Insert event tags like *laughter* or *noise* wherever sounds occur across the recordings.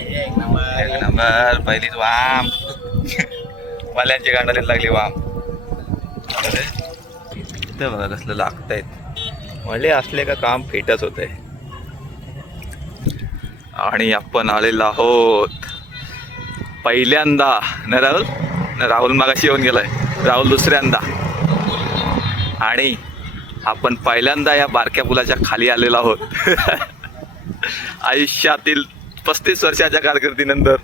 एक नंबर एक नंबर पहिलीच वाम. वाल्यांची गांडालीत लागली वाम. इथं बघा कसलं लागतायत मळे असले का काम फेटच होत आणि आपण आलेलो आहोत. पहिल्यांदा. ना राहुल? ना राहुल मागाशी येऊन गेलाय. राहुल दुसऱ्यांदा. आणि आपण पहिल्यांदा या बारक्या पुलाच्या खाली आलेलो आहोत. *laughs* आयुष्यातील पस्तीस वर्षाच्या कारकिर्दीनंतर.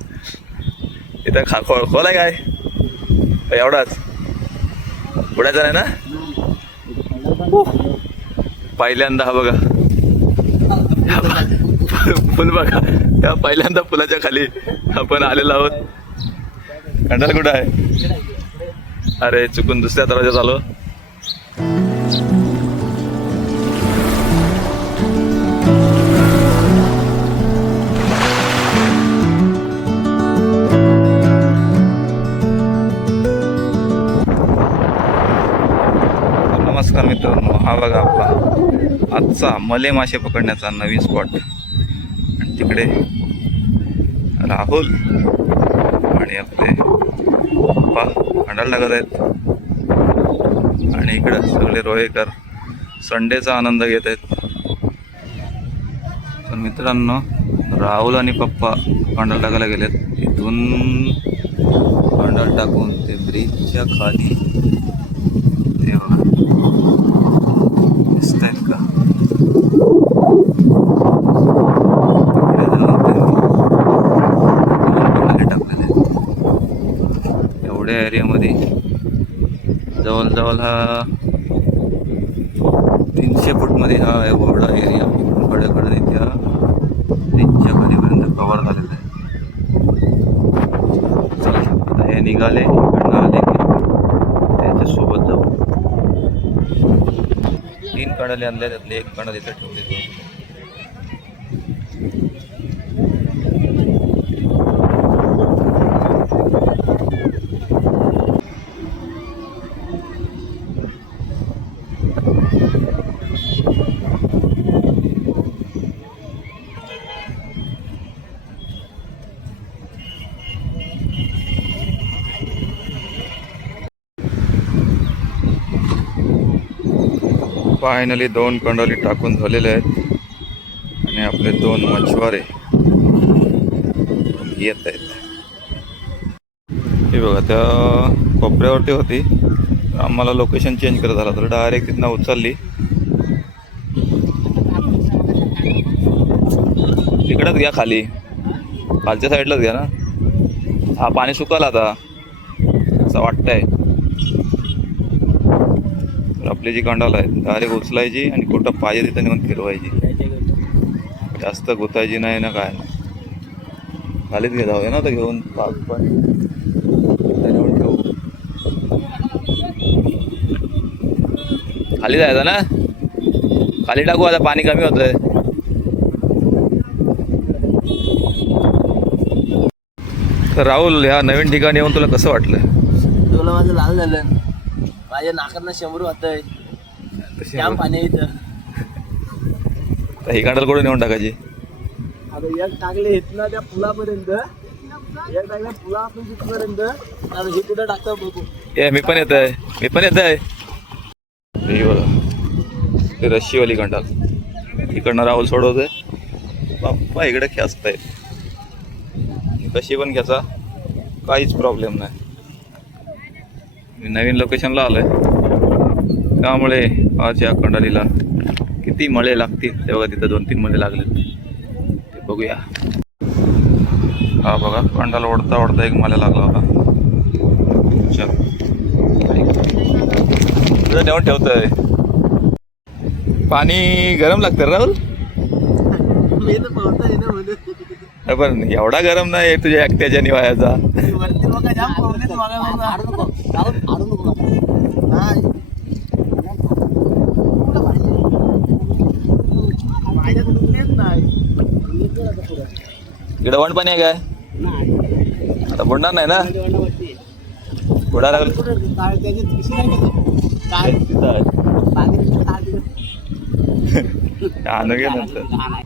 इथं खा खोल खोल आहे काय? एवढाच. पुढ्याचा नाही ना? पहिल्यांदा हा बघा. बघा. फुल बघा. या पहिल्यांदा पुलाच्या खाली आपण आलेलो आहोत. कंडाल कुठं आहे? अरे चुकून दुसऱ्या दरवाजात आलो. आजचा मले मासे पकडण्याचा नवीन स्पॉट आणि तिकडे राहुल आणि आपले पप्पा अंडाल आहेत. आणि इकडं सगळे रोहेकर संडेचा आनंद घेत आहेत. तर मित्रांनो राहुल आणि पप्पा अंडाल टाकायला गेलेत. इथून अंडाल टाकून ते ब्रिजच्या खाली ते बघा दिसत आहेत का तिकडे जाऊन त्यांनी खाली टाकलेले आहेत एवढ्या एरियामध्ये. जवळजवळ हा तीनशे फूटमध्ये हा एवढा एरिया कडेकडे त्या तीनशे खालीपर्यंत कव्हर झालेला आहे. आता हे निघाले इकडनं आले की त्यांच्यासोबत जाऊ. तीन कणाले आणले त्यातले एक कणा इथं ठेवले फायनली दोन कंडोली टाकून झालेले आहेत. आणि आपले दोन मच्छवारे येत आहेत. हे बघा त्या कोपऱ्यावरती होती. आम्हाला लोकेशन चेंज करत आला तर डायरेक्ट तिथनं उचलली. तिकडंच घ्या खाली. खालच्या साईडलाच घ्या ना. हा पाणी सुकाल आता. असं वाटतंय. आपले जी कंडाल आहेत डायरेक्ट उचलायची आणि कुठं पाहिजे तिथं नेऊन फिरवायची. जास्त गुतायची नाही ना काय ना खालीच घे जाऊया ना तर घेऊन. पाच पण नेऊन ठेवू. खाली जायचं ना? खाली टाकू आता पाणी कमी होतंय. तर राहुल ह्या नवीन ठिकाणी येऊन तुला कसं वाटलं? तुला माझं लाल झालं. माझ्या नाकांना शंभर होतंय जाम पाणी आहे इथं. तर ही कांडाल कुठे नेऊन टाकायची? आता एक टाकले इथनं त्या पुलापर्यंत. एक टाकल्या पुलापासून तिथपर्यंत. आता हे कुठं टाकतं बघू. ए मी पण येत आहे मी पण येत आहे हे रश्शीवाली कंटाल इकडनं राहुल सोडवतोय. बाप्पा इकडे खेचताय कशी पण खेचा. काहीच प्रॉब्लेम नाही. मी नवीन लोकेशनला आलोय. त्यामुळे आज या कंडालीला किती मळे लागतील ते बघा तिथं दोन तीन मळे लागले. ते बघूया. हा बघा कंडाला ओढता ओढता एक मला लागला होता. चल. तुझं नेऊन ठेवतोय. पाणी गरम लागतं राहुल? पण एवढा गरम नाही तुझ्या एकट्याच्या निवायाचा वरती बघा जाम पोहतेच मला आडू नको आडू नको नाही माझ्या दुखण्यात नाही इकडं वण पाणी आहे काय? आता बुडणार नाही ना? बुडा लागलं. काय? *laughs* त्याची दिसली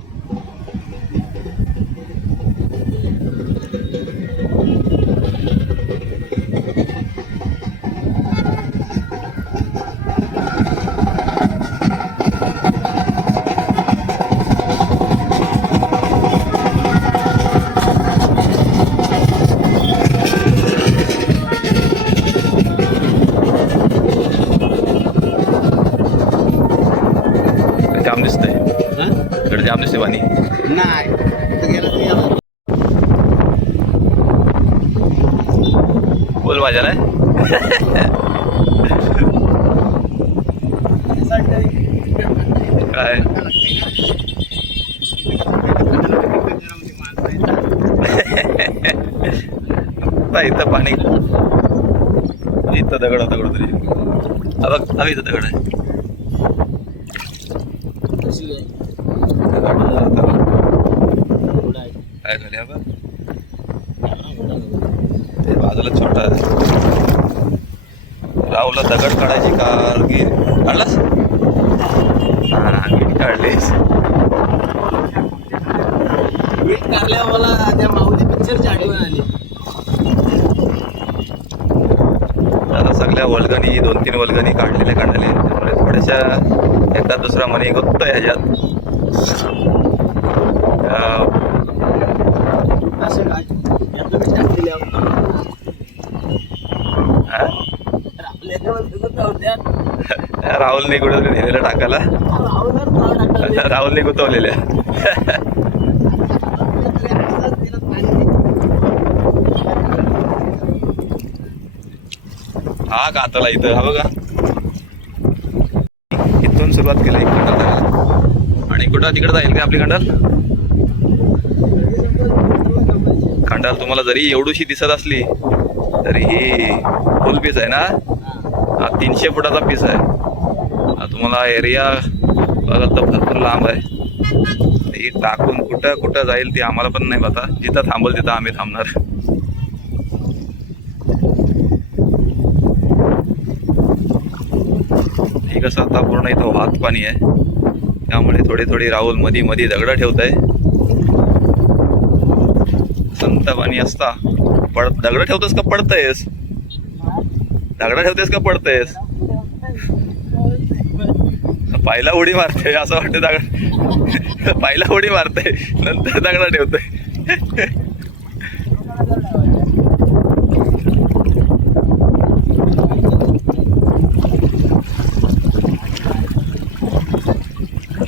नशिबाने नाही बोल माझ्या नाही काय इथं पाणी. इथं दगड दगड तरी. हा बघ इथं दगड आहे. काय झाले आपण ते बाजूला छोटा आहे राहुला दगड काढायची का की काढलास काढलीस वीट काढल्या मला त्या माऊली पिक्चरची आठवण आली आता सगळ्या वल्गणी दोन तीन वल्गणी काढलेल्या काढलेल्या त्यामुळे थोड्याशा एका दुसरा मनी गुप्त ह्याच्यात अं, असं काय यातलं मी टाकलेली आहे. हा? तर आपल्या याच्यामध्ये तर जाऊ द्या. राहुलने कुठे नेलेलं टाकायला? राहुलने गुतवलेल्या हा कातला इथं हा बघा. इथून सुरुवात केली. आणि कुठं? तिकडे जाईल का आपली खंडाल? खंडाल तुम्हाला जरी एवढीशी दिसत असली तर ही फुल पीस आहे ना? हा तीनशे फुटाचा पीस आहे. तुम्हाला एरिया बघाल तर भरपूर लांब आहे. ही टाकून कुठं कुठं जाईल ती आम्हाला पण नाही पता जिथं थांबल तिथं आम्ही थांबणार. हे कसं आता पूर्ण इथं वाहत पाणी आहे. त्यामुळे थोडी थोडी राहुल मधी मधी दगडं ठेवत आहे संत पाणी असता. पड दगड ठेवतोस का पडतयस? दगड ठेवतेस का पडतयस? पहिला उडी मारते असं वाटतं दगड. पहिला उडी मारते नंतर दगड ठेवतोय.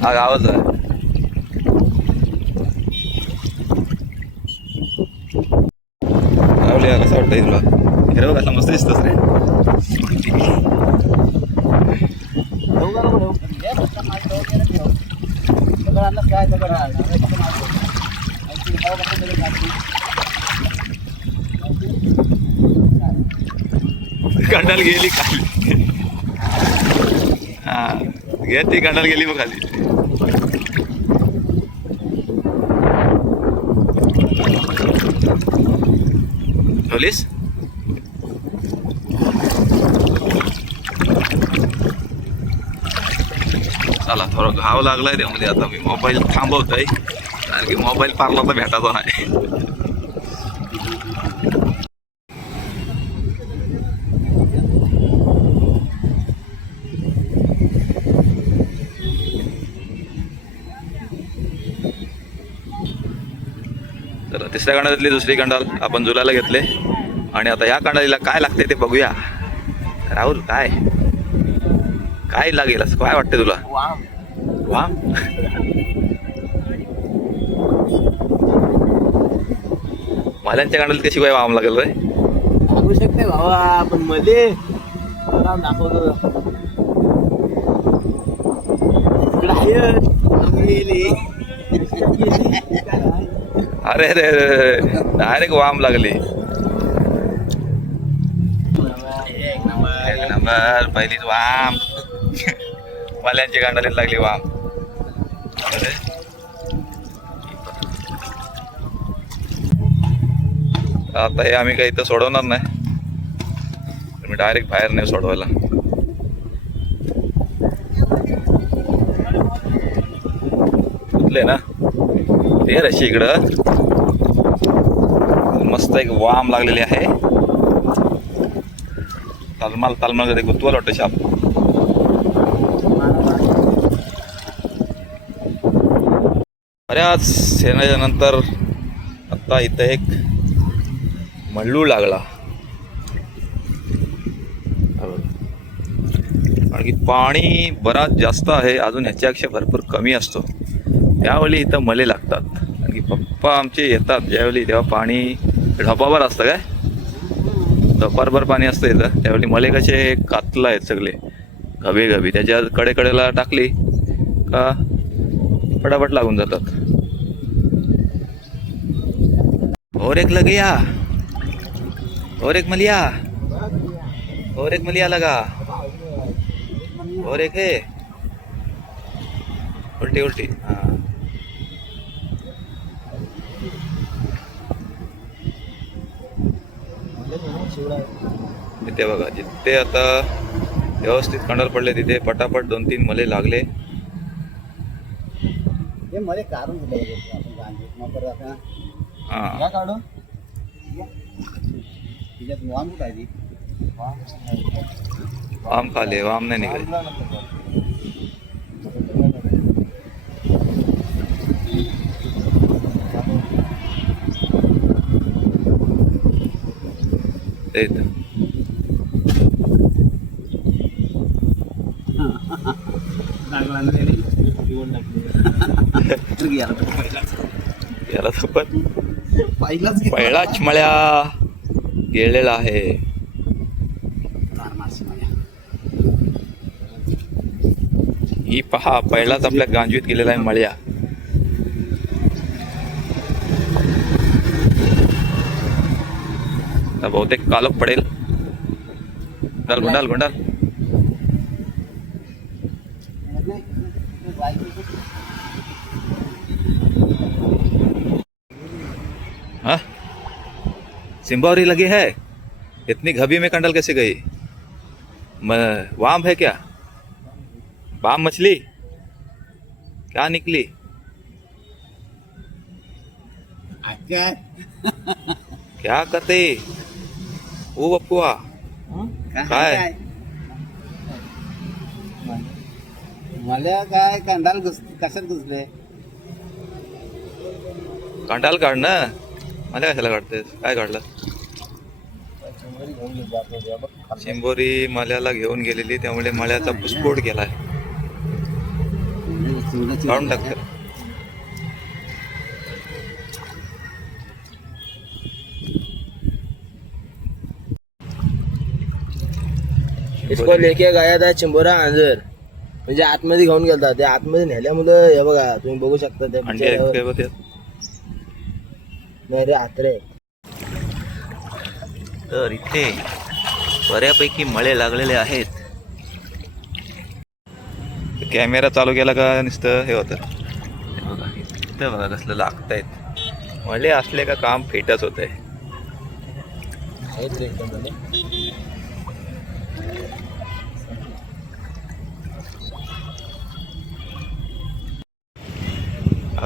हा गावच आहे राहुल या कसं वाटतंय तुला हिरव कसला मस्त दिसतोस रे ठेवू का नको ठेवू? हे फक्त माझं वगैरे ठेव. दगड आणलास काय दगड आण. अरे फक्त माझं. आणखी खाऊ का ते दगड आणखी? कंडाल गेली खाली हा घे ती कंडाल गेली मग खाली चला थोडं घाव लागलाय त्यामध्ये आता मी मोबाईल थांबवतोय. कारण की मोबाईल पारला तर भेटायचा नाही. तर तिसऱ्या गंडातली दुसरी गंडाल आपण जुलायला घेतले. आणि आता ह्या कांडालीला काय लागते ते बघूया. राहुल काय? काय लागेल असं काय वाटते तुला? वाम. वाम? माल्यांच्या कांडालीत कशी काय वाम लागेल रे? सांगू शकते भावा पण मध्ये राम दाखवतो? अरे रे डायरेक्ट वाम लागली एक नंबर. पहिलीच वाम. वाल्यांची कांडालीत लागली वाम. आता हे आम्ही काही इथं सोडवणार नाही. मी डायरेक्ट बाहेर नाही सोडवायला. कुठले ना? ते रशी इकडं. मस्त एक वाम लागलेली आहे. तालमाल तालमाल कधी गुंतवाल वाटतं షాప్ बऱ्याच सेनाच्या नंतर आत्ता इथं एक मल्लू लागला. आणखी पाणी बराच जास्त आहे अजून ह्याच्यापेक्षा भरपूर कमी असतो. त्यावेळी इथं मले लागतात. कारण की पप्पा आमचे येतात ज्यावेळी तेव्हा पाणी ढपाभर असतं काय? दुपारभर पाणी असतं इथं. त्यावेळी मले कसे कातलं आहेत सगळे. गबे गबी त्याच्या कडेकडेला टाकली का फटाफट लागून जातात. और एक लग या और एक मलिया. और एक मलिया लगा. और एक है उल्टी उल्टी. हाँ. इथे बघा जिथे आता व्यवस्थित कंडाल पडले तिथे पटापट दोन तीन मले लागले. हे मध्ये काढून हा ती? वाम खाले वाम नाही निघाले ते इथं. लागला ना त्याने पिऊन टाकली गेला तो पहिलाच याला तर पण पहिलाच मळ्या. गेलेला आहे ही पहा पहिलाच आपल्या गांजवीत गेलेला आहे मळ्या. बहुतेक कालोख पडेल। गुंडाल गुंडाल गुंडाल। हाँ? सिम्बावरी लगी है? इतनी घबी में कंडल कैसे गई? वाम है क्या? बाम मछली? क्या निकली? क्या करते? ओ बप्पुआ काय? मला काय घुस कशात घुसले? कांडाल काढ ना. मला कशाला काढतेस? काय काढलं? चिंबोरी मल्याला घेऊन गेलेली त्यामुळे मळ्याचा गेलाय काढून टाक. इसको लेके गया था चिंबोरा अंजर म्हणजे आतमध्ये घेऊन गेलता. ते आतमध्ये नेल्यामुळं हे बघा तुम्ही बघू शकता बघ त्यात? नाही रे आत्रे तर इथे बऱ्यापैकी मळे लागलेले आहेत. कॅमेरा चालू केला का नुसतं? हे होतं. हे बघा इथं बघा कसलं लागतायत मळे असले का काम फेटच होत आहे आहेत रे एकदम म्हणजे.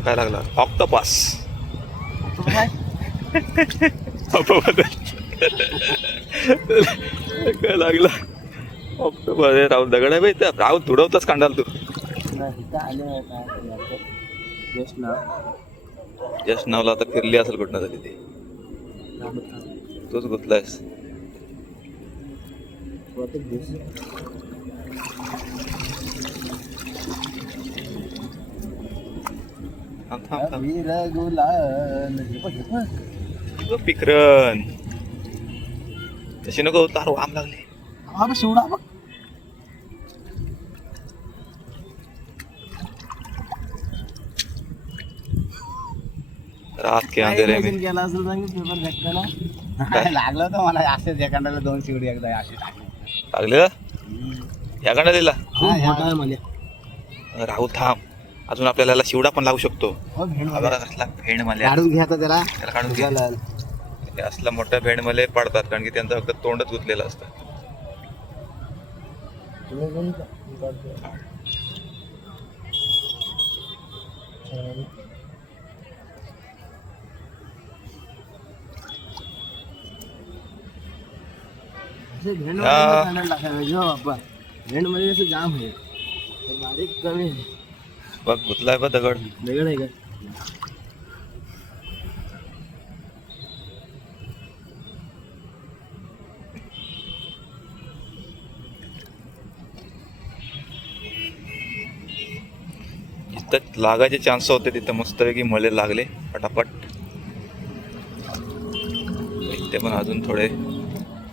काय लागला ऑक्टोपास काय लागला. ऑक्टोपास राहुल दगड आहे त्या राहुल तुडवताच कांडाल तू. नाही, जस्ट जस्ट नावला आता फिरली असेल कुठनं तरी ती. तूच गुतलायस. थांब थांब थांब बघ पिकरन. तशी नको तार वाम लागले. शिवडा बघ रात के अंधेरे में. केला असेल सांग पेपर भेटताना? *laughs* लागलं होतं मला असेच एखाद्याला दोन शिवडी एकदा असे लागले. का? या कांडा दिला. हा, राहुल थांब. अजून आपल्याला याला शिवडा पण लागू शकतो. भेंड हा भेंड मला. काढून घ्या आता त्याला. त्याला काढून घे चालेल. हे असला मोठा भेंड मले पाडतात कारण की त्यांचं फक्त तोंडच गुतलेलं असतं. भेंड. मध्ये हो असं जाम आहे. बारीक कमी आहे. बघ गुतलाय बघ दगड. दगड आहे का? जिथं लागायचे चान्स होते तिथं मस्तपैकी मळे लागले पटापट. इथे पण अजून थोडे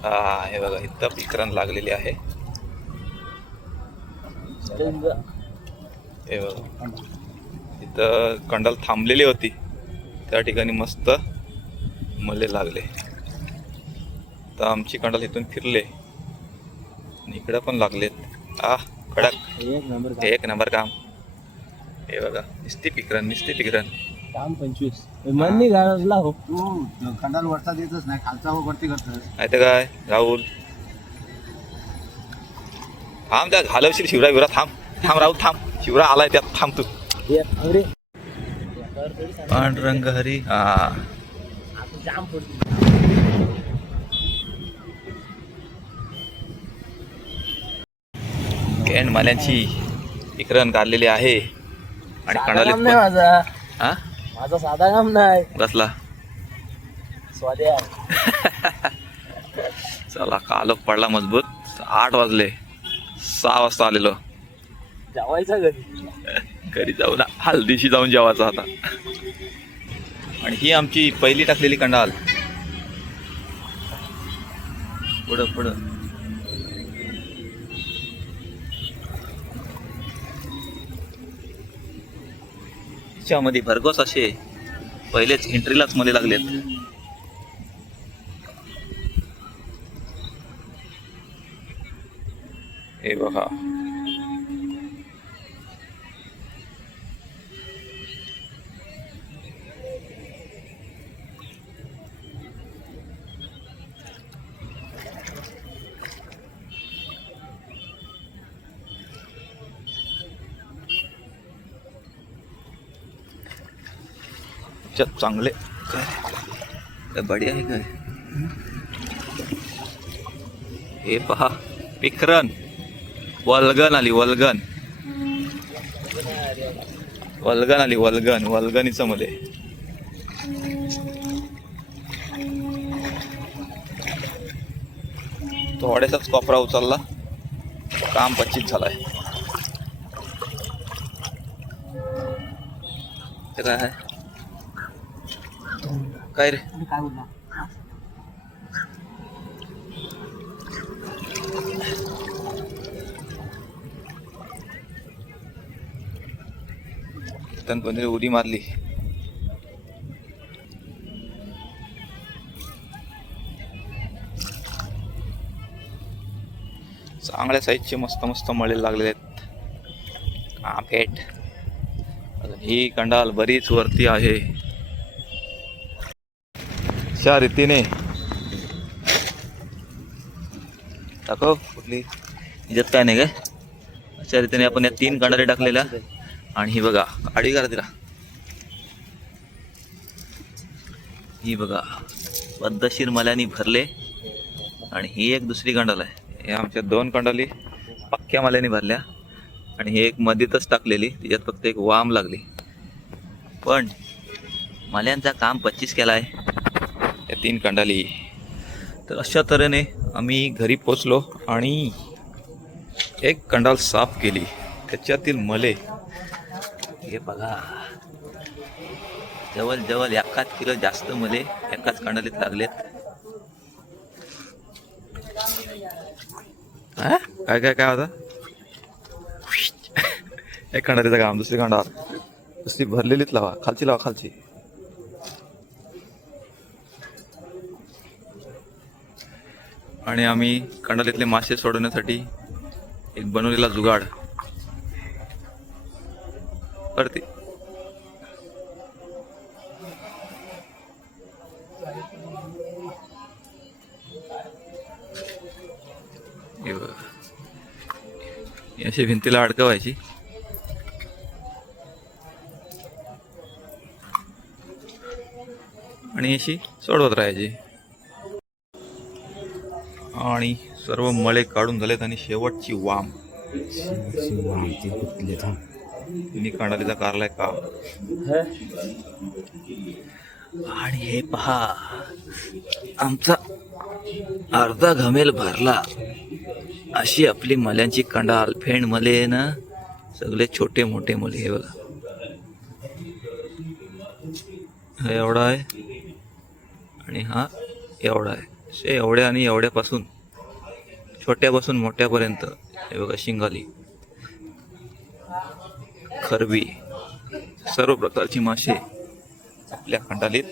हा हे बघा इथं पिकरण लागलेली आहे. हे बघा. इथं कंडाल थांबलेली होती. त्या ठिकाणी मस्त मले लागले. तर आमची कंडाल इथून फिरले. आणि इकडं पण लागलेत. आ कडक एक नंबर एक नंबर काम. हे बघा निस्ती पिकरण निस्ती पिकरण काम पंचवीस. मन नाही घालला हो तू खंडाल वरचा देतच नाही खालचा वर वरती करतोस. माहिती काय राहुल? थांब त्या घालवशील शिवरा बिवरा थांब. थांब राहुल थांब. शिवरा आलाय त्यात थांब तू. अरे पांढरंग हरी हा आता जाम पडतो केंड माल्यांची पिकरण काढलेली आहे आणि पण माझा. हा? माझा साधा काम नाही. बसला स्वाद्या *laughs* चला कालोख पडला मजबूत. आठ वाजले. सहा वाजता आलेलो. जेवायचा घरी. घरी जाऊ ना. हल्दीशी जाऊन जेवायचं आता. आणि ही आमची पहिली टाकलेली कंडाल. पुढं पुढं. तिच्यामध्ये भरघोस असे पहिलेच एंट्रीलाच मध्ये लागलेत. हे बघा. त्याच्यात चांगले. काय बडी आहे काय? हे पहा पिकरन वल्गन आली वल्गन. वल्गन आली वल्गन वल्गनीचं मध्ये थोड्यासाच कोपरा उचलला. काम पच्चीस झालाय. काय आहे? काय रे? काय बोलला उडी मारली. चांगल्या साईजचे मस्त मस्त मळे लागलेले आहेत. हा फेट ही कंडाल बरीच वरती आहे. अशा रीतीने दाखव कुठली. हिच्यात काय नाही काय? अशा रीतीने आपण या तीन कांडारे टाकलेल्या आणि ही बघा आडी करा तिला. ही बघा पद्धतशीर मल्यानी भरले. आणि ही एक दुसरी कंडाल आहे. हे आमच्या दोन कंडाली पक्क्या मल्याने भरल्या. आणि ही एक मध्येतच टाकलेली. तिच्यात फक्त एक वाम लागली. पण मल्यांचा काम पच्चीस केला आहे या तीन कंडाली. तर अशा तऱ्हेने आम्ही घरी पोचलो आणि एक कंडाल साफ केली. त्याच्यातील मले हे बघा. जवळ जवळ एकाच किलो जास्त मले एकाच कंडालीत लागलेत. काय काय काय होता? *laughs* एक कंडालीचा काम दुसरी कंडाल. दुसरी भरलेलीच लावा. खालची लावा खालची. आणि आम्ही कंडालीतले मासे सोडवण्यासाठी एक बनवलेला जुगाड. करते अशी भिंतीला अडकवायची. आणि अशी सोडवत राहायची. आणि सर्व मळे काढून झालेत आणि शेवटची वाम. तिन्ही कांडालीचा कारलाय का? आणि हे पहा आमचा अर्धा घमेल भरला. अशी आपली मल्यांची कंडाल फेंड मले ना सगळे छोटे मोठे मले हे बघा. हा एवढा आहे आणि हा एवढा आहे. असे एवढ्या आणि एवढ्यापासून. छोट्यापासून मोठ्यापर्यंत. हे बघा शिंगाली. खरबी. सर्व प्रकारची मासे आपल्या खंडालीत.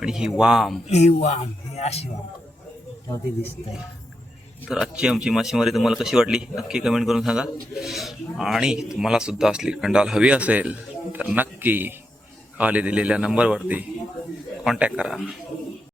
आणि ही वाम. ही वाम हे अशी वाम. तेव्हा ते दिसतंय. तर आजची आमची मासेमारी तुम्हाला कशी वाटली? नक्की कमेंट करून सांगा. आणि तुम्हाला सुद्धा असली खंडाल हवी असेल तर नक्की खाली दिलेल्या नंबरवरती कॉन्टॅक्ट करा.